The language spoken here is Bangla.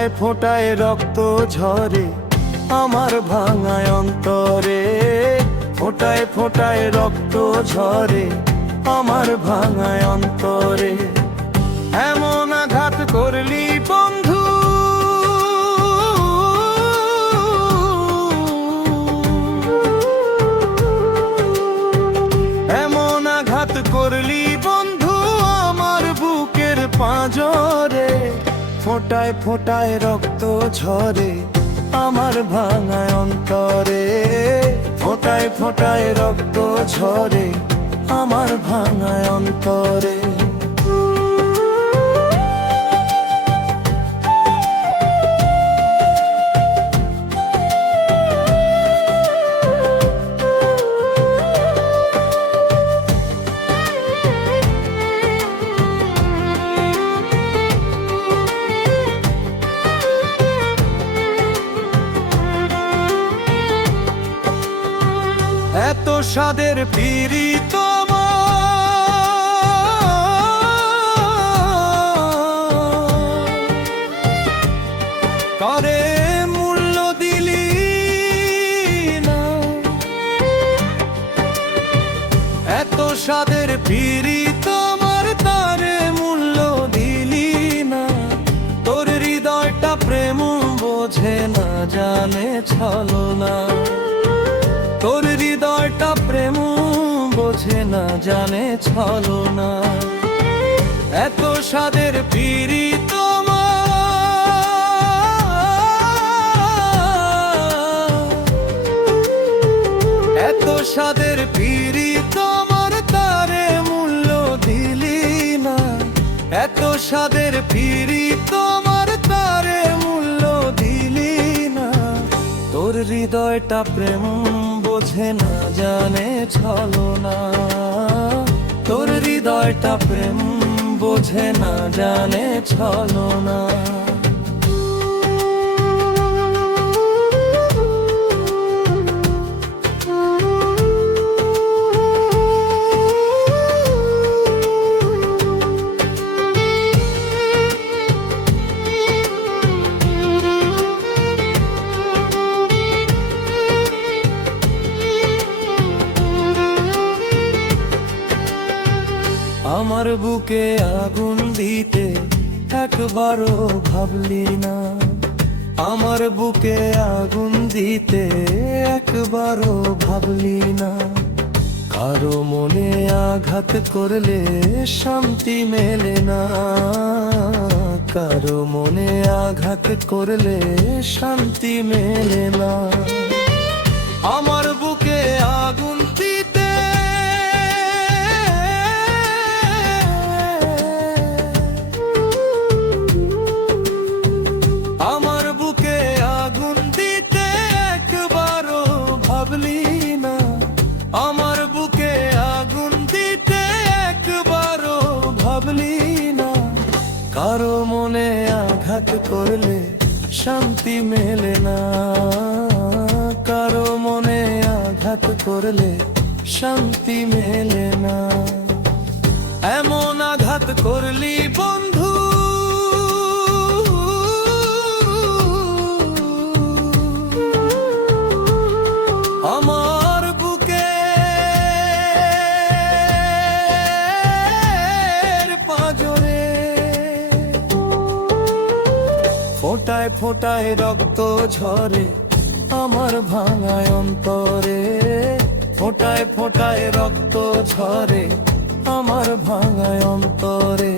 ফোটায় ফোটায় রক্ত ঝরে আমার ভাঙায় অন্তরে, ফোটায় ফোটায় রক্ত ঝরে আমার ভাঙায় অন্তরে। এমন আঘাত করলি বন্ধু, এমন আঘাত করলি বন্ধু আমার বুকের পাঁজরে, ফোটায় ফোটায় রক্ত ঝরে আমার ভাঙায় অন্তরে, ফোটায় ফোটায় রক্ত ঝরে আমার ভাঙায় অন্তরে। এত স্বাদের পীড়িত করে মূল্য দিলি না, এত স্বাদের পীড়িত আমার তারে মূল্য দিলি না। তোর হৃদয়টা প্রেম বোঝে না, জানে ছলনা, তোর হৃদয়টা প্রেম বোঝে না, জানে ছলনা। এত স্বাদের পীড়িত এত স্বাদের পীড়িত আমার তারে মূল্য দিলি না, এত স্বাদের পীড়িত আমার তারে মূল্য দিলি না। তোর হৃদয়টা প্রেম বোঝে না, জানে ছলনা, তোর হৃদয়টা প্রেম বোঝে না, জানে ছলনা। আমার বুকে আগুন দিতে একবারও ভাবলি না, আমার বুকে আগুন দিতে একবারও ভাবলি না। কারো মনে আঘাত করলে শান্তি মেলে না, কারো মনে আঘাত করলে শান্তি মেলে না। আমার বুকে আগুন দিতে আমার বুকে আগুন দিতে একবারও ভাবলি না, আমার বুকে আগুন দিতে একবারও ভাবলি না। কারো মনে আঘাত করলে শান্তি মেলে না, কারো মনে আঘাত করলে শান্তি মেলে না। এমন আঘাত করলি বন্ধু, আমার বুকে পাঁজরে, ফোটায় ফোটায় রক্ত ঝরে আমার ভাঙায় অন্তরে, ফোটায় ফোটায় রক্ত ঝরে আমার ভাঙায় অন্তরে।